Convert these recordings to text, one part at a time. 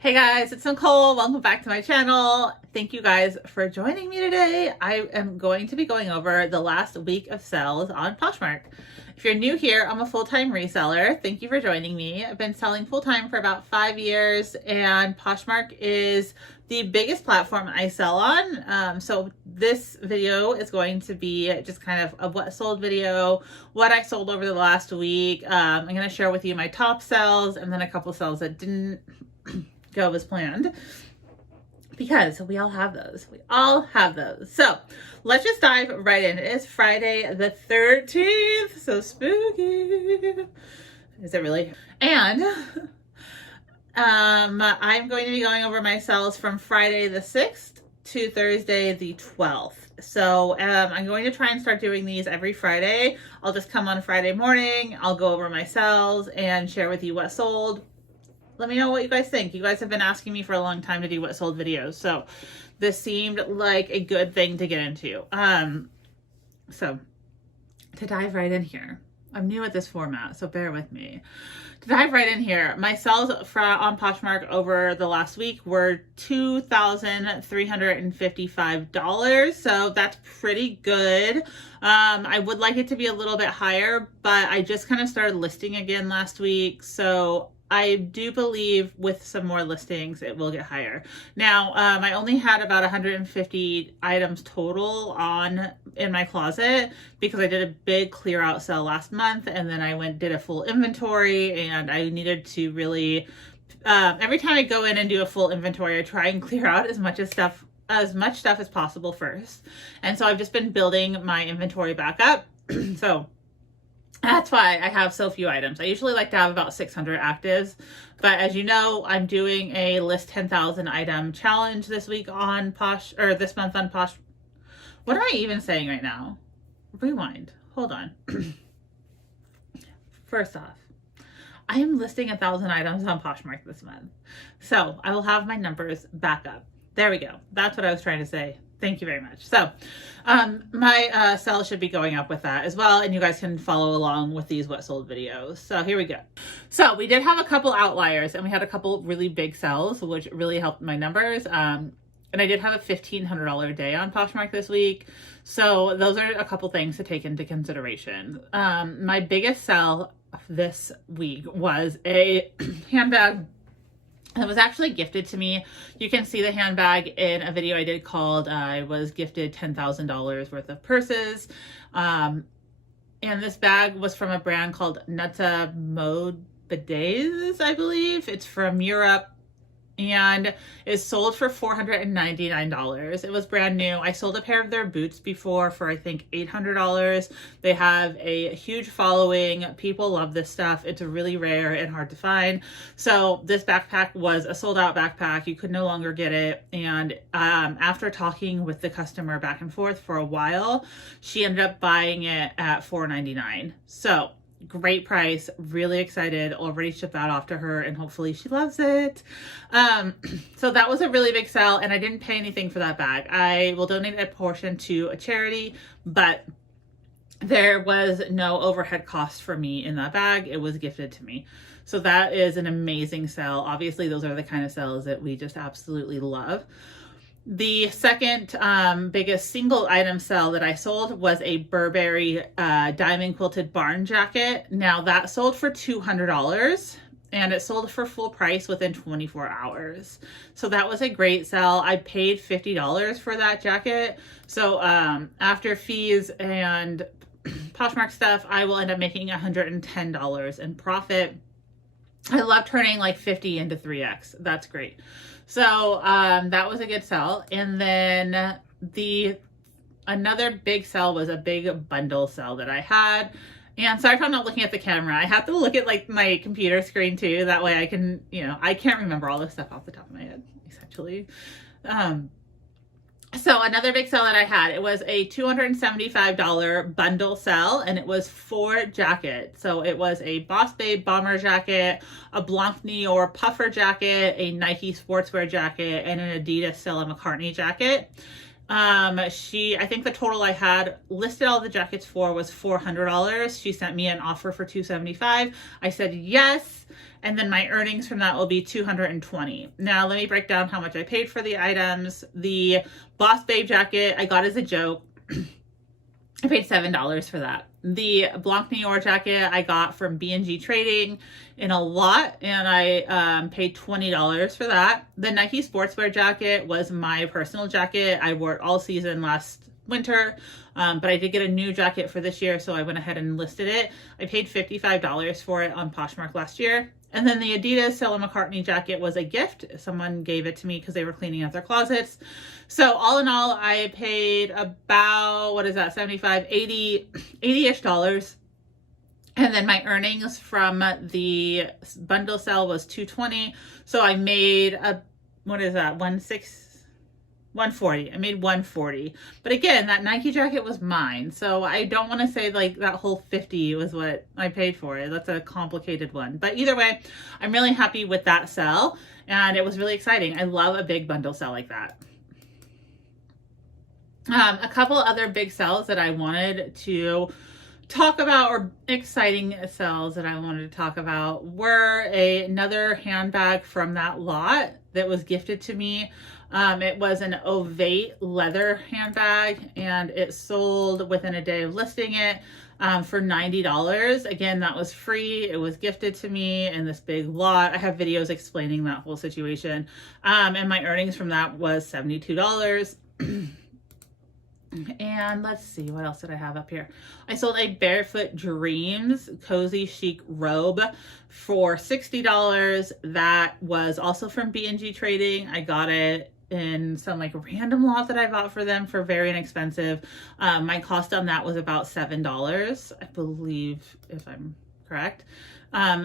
Hey guys, it's Nicole. Welcome back to my channel. Thank you guys for joining me today. I am going to be going over the last week of sales on Poshmark. If you're new here, I'm a full-time reseller. Thank you for joining me. I've been selling full-time for about 5 years, and Poshmark is the biggest platform I sell on. So this video is going to be just kind of a what sold video, what I sold over the last week. I'm going to share with you my top sales and then a couple sales that didn't go as planned, because we all have those. We all have those. So let's just dive right in. It is Friday the 13th. So spooky. Is it really? And I'm going to be going over my sales from Friday the 6th to Thursday the 12th. So I'm going to try and start doing these every Friday. I'll just come on Friday morning. I'll go over my sales and share with you what sold. Let me know what you guys think. You guys have been asking me for a long time to do what sold videos, so this seemed like a good thing to get into. So to dive right in here, I'm new at this format, so bear with me. To dive right in here, my sales on Poshmark over the last week were $2,355, so that's pretty good. I would like it to be a little bit higher, but I just kind of started listing again last week, so I do believe with some more listings, it will get higher. Now, I only had about 150 items total in my closet because I did a big clear out sale last month, and then I did a full inventory, and I needed to really, every time I go in and do a full inventory, I try and clear out as much stuff as possible first. And so I've just been building my inventory back up. So that's why I have so few items. I usually like to have about 600 actives, but as you know, I'm doing a list 10,000 item challenge this week on this month on Posh. What am I even saying right now? Rewind. Hold on. First off, I am listing 1,000 items on Poshmark this month, so I will have my numbers back up. There we go. That's what I was trying to say. Thank you very much. So my sales should be going up with that as well, and you guys can follow along with these what sold videos. So here we go. So we did have a couple outliers, and we had a couple really big sales, which really helped my numbers. And I did have a $1,500 day on Poshmark this week. So those are a couple things to take into consideration. My biggest sell this week was a handbag. It was actually gifted to me. You can see the handbag in a video I did called I was gifted $10,000 worth of purses. And this bag was from a brand called Nutsa Mode Bidets, I believe. It's from Europe and is sold for $499. It was brand new. I sold a pair of their boots before for I think $800. They have a huge following. People love this stuff. It's really rare and hard to find. So this backpack was a sold out backpack. You could no longer get it. And after talking with the customer back and forth for a while, she ended up buying it at $499. So great price, really excited, already shipped that off to her, and hopefully she loves it. So that was a really big sale, and I didn't pay anything for that bag. I will donate a portion to a charity, but there was no overhead cost for me in that bag. It was gifted to me. So that is an amazing sale. Obviously, those are the kind of sales that we just absolutely love. The second biggest single item sale that I sold was a Burberry diamond quilted barn jacket. Now that sold for $200 and it sold for full price within 24 hours. So that was a great sale. I paid $50 for that jacket. So after fees and Poshmark stuff, I will end up making $110 in profit. I love turning like 50 into 3x. That's great. So that was a good sell. And then another big sell was a big bundle sell that I had. And sorry if I'm not looking at the camera. I have to look at like my computer screen too. That way I can, I can't remember all this stuff off the top of my head, essentially. So another big sale that I had, it was a $275 bundle sale, and it was 4 jackets. So it was a Boss Babe bomber jacket, a Blanc Nior puffer jacket, a Nike sportswear jacket, and an Adidas Stella McCartney jacket. I think the total I had listed all the jackets for was $400. She sent me an offer for $275. I said yes. and then my earnings from that will be $220. Now, let me break down how much I paid for the items. The Boss Babe jacket I got as a joke. I paid $7 for that. The Blanc Noir jacket I got from B&G Trading in a lot, and I paid $20 for that. The Nike sportswear jacket was my personal jacket. I wore it all season last winter, but I did get a new jacket for this year, so I went ahead and listed it. I paid $55 for it on Poshmark last year. And then the Adidas Stella McCartney jacket was a gift. Someone gave it to me because they were cleaning out their closets. So all in all, I paid about, what is that, 75, 80-ish dollars. And then my earnings from the bundle sale was $220. So I made a, what is that, 140. I made $140. But again, that Nike jacket was mine. So I don't want to say like that whole $50 was what I paid for it. That's a complicated one. But either way, I'm really happy with that sale. And it was really exciting. I love a big bundle sale like that. A couple other big sales that I wanted to talk about, or exciting sales that I wanted to talk about, were another handbag from that lot that was gifted to me. It was an ovate leather handbag, and it sold within a day of listing it for $90. Again, that was free. It was gifted to me in this big lot. I have videos explaining that whole situation. And my earnings from that was $72. And let's see, what else did I have up here? I sold a Barefoot Dreams cozy chic robe for $60. That was also from B&G Trading. I got it in some like random lot that I bought for them for very inexpensive. My cost on that was about $7, I believe, if I'm correct.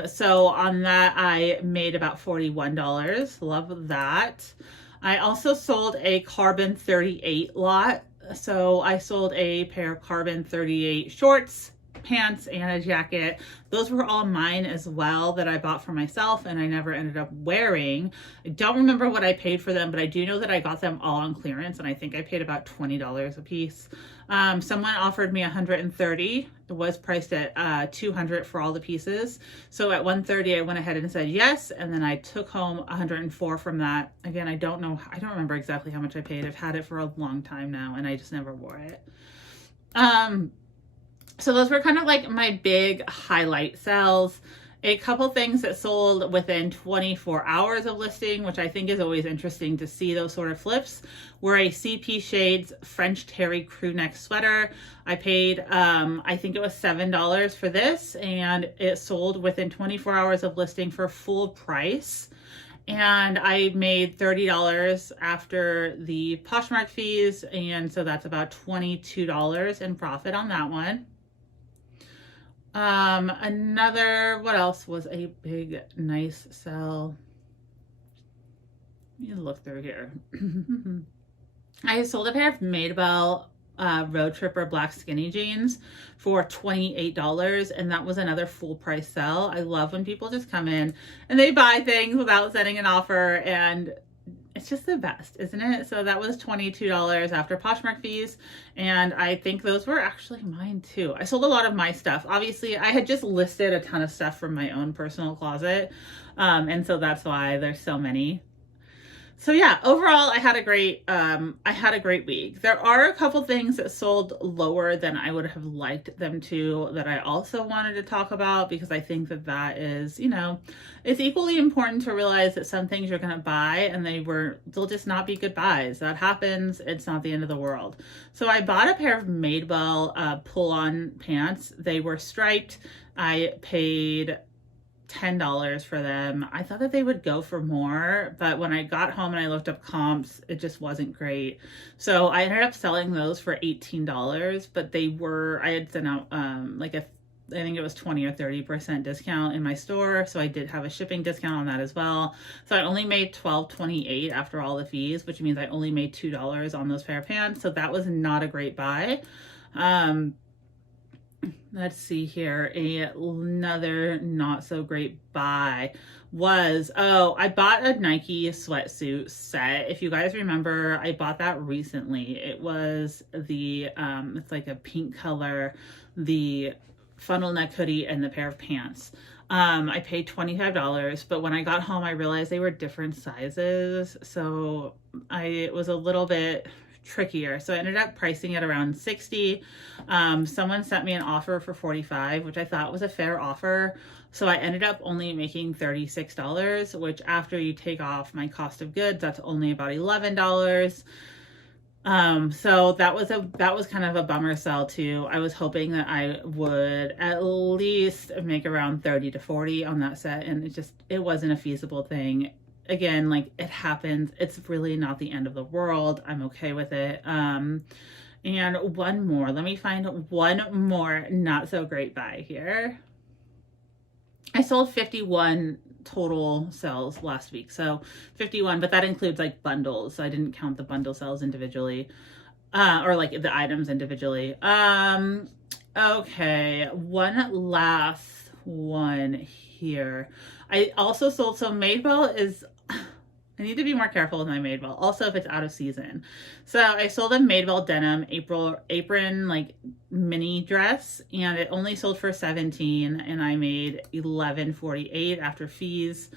So on that, I made about $41. Love that. I also sold a Carbon 38 lot. So I sold a pair of Carbon 38 shorts, pants, and a jacket. Those were all mine as well that I bought for myself, and I never ended up wearing. I don't remember what I paid for them, but I do know that I got them all on clearance, and I think I paid about $20 a piece. Someone offered me $130. It was priced at $200 for all the pieces. So at $130, I went ahead and said yes, and then I took home $104 from that. Again, I don't remember exactly how much I paid. I've had it for a long time now, and I just never wore it. So those were kind of like my big highlight sales. A couple things that sold within 24 hours of listing, which I think is always interesting to see those sort of flips, were a CP Shades French Terry crew neck sweater. I paid, I think it was $7 for this, and it sold within 24 hours of listing for full price. And I made $30 after the Poshmark fees, and so that's about $22 in profit on that one. What else was a big, nice sell? Let me look through here. I sold a pair of Madewell Road Tripper black skinny jeans for $28, and that was another full price sell. I love when people just come in and they buy things without setting an offer, and it's just the best, isn't it? So that was $22 after Poshmark fees, and I think those were actually mine too. I sold a lot of my stuff. Obviously, I had just listed a ton of stuff from my own personal closet, and so that's why there's so many. So yeah, overall, I had a great week. There are a couple things that sold lower than I would have liked them to that I also wanted to talk about, because I think that that is, you know, it's equally important to realize that some things you're going to buy and they'll just not be good buys. That happens. It's not the end of the world. So I bought a pair of Madewell pull-on pants. They were striped. I paid $10 for them. I thought that they would go for more, but when I got home and I looked up comps, it just wasn't great. So I ended up selling those for $18, but I had sent out I think it was 20 or 30% discount in my store. So I did have a shipping discount on that as well. So I only made $12.28 after all the fees, which means I only made $2 on those pair of pants. So that was not a great buy. Let's see here. Another not so great buy was, I bought a Nike sweatsuit set. If you guys remember, I bought that recently. It was it's like a pink color, the funnel neck hoodie and the pair of pants. I paid $25, but when I got home, I realized they were different sizes. So it was a little bit trickier. So I ended up pricing it around 60. Someone sent me an offer for 45, which I thought was a fair offer. So I ended up only making $36, which after you take off my cost of goods, that's only about $11. So that was kind of a bummer sell too. I was hoping that I would at least make around 30 to 40 on that set, and it wasn't a feasible thing. Again, like, it happens. It's really not the end of the world. I'm okay with it. And let me find one more not so great buy here. I sold 51 total sales last week. So 51, but that includes like bundles. So I didn't count the bundle sales individually, or like the items individually. Okay. One last one here. I also sold, so Madewell is, I need to be more careful with my Madewell. Also, if it's out of season. So I sold a Madewell denim apron like mini dress, and it only sold for $17, and I made $11.48 after fees.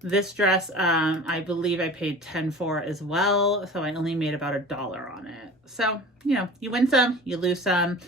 This dress, I believe I paid $10 for as well, so I only made about $1 on it. So, you know, you win some, you lose some.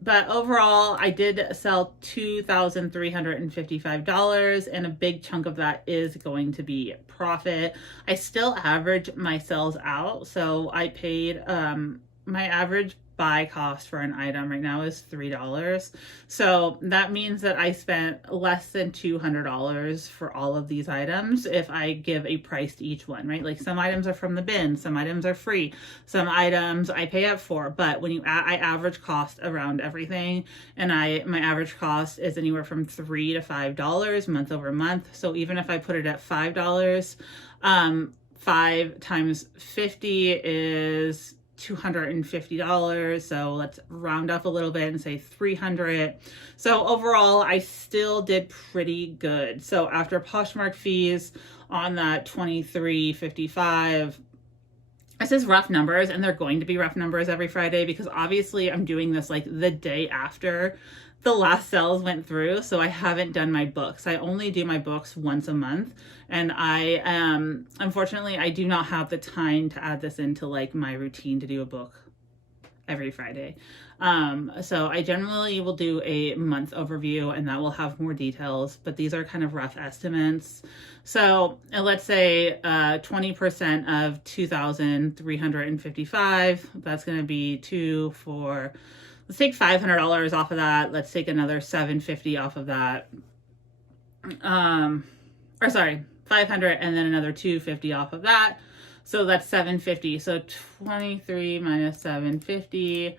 But overall, I did sell $2,355, and a big chunk of that is going to be profit. I still average my sales out, so I paid, my average buy cost for an item right now is $3. So that means that I spent less than $200 for all of these items if I give a price to each one, right? Like, some items are from the bin, some items are free, some items I pay up for, but when I average cost around everything, and my average cost is anywhere from $3 to $5 month over month. So even if I put it at $5, 5 times 50 is $250. So let's round up a little bit and say 300. So overall, I still did pretty good. So after Poshmark fees on that $23.55, this is rough numbers, and they're going to be rough numbers every Friday because obviously I'm doing this like the day after the last sales went through. So I haven't done my books. I only do my books once a month. And unfortunately, I do not have the time to add this into like my routine to do a book every Friday. So I generally will do a month overview, and that will have more details, but these are kind of rough estimates. So let's say 20% of 2,355, that's going to be let's take $500 off of that. Let's take another $750 off of that. Or sorry, 500 and then another $250 off of that. So that's $750. So 23 minus 750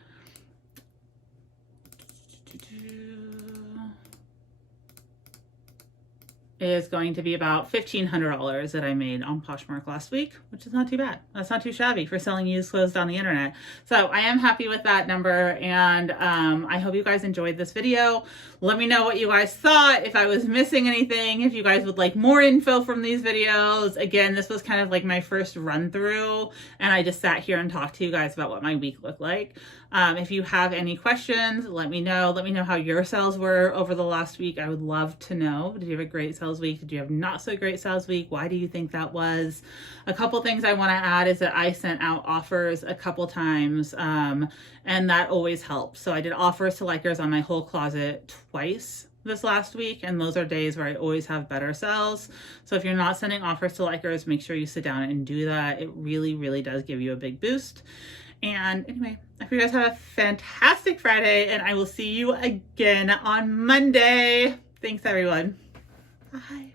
is going to be about $1,500 that I made on Poshmark last week, which is not too bad. That's not too shabby for selling used clothes on the internet. So I am happy with that number, and I hope you guys enjoyed this video. Let me know what you guys thought, if I was missing anything, if you guys would like more info from these videos. Again, this was kind of like my first run through, and I just sat here and talked to you guys about what my week looked like. If you have any questions, let me know. Let me know how your sales were over the last week. I would love to know. Did you have a great sales week? Did you have not so great sales week? Why do you think that was? A couple things I want to add is that I sent out offers a couple times, and that always helps. So I did offers to likers on my whole closet twice this last week, and those are days where I always have better sales. So if you're not sending offers to likers, make sure you sit down and do that. It really, really does give you a big boost. And anyway, I hope you guys have a fantastic Friday, and I will see you again on Monday. Thanks, everyone. Bye.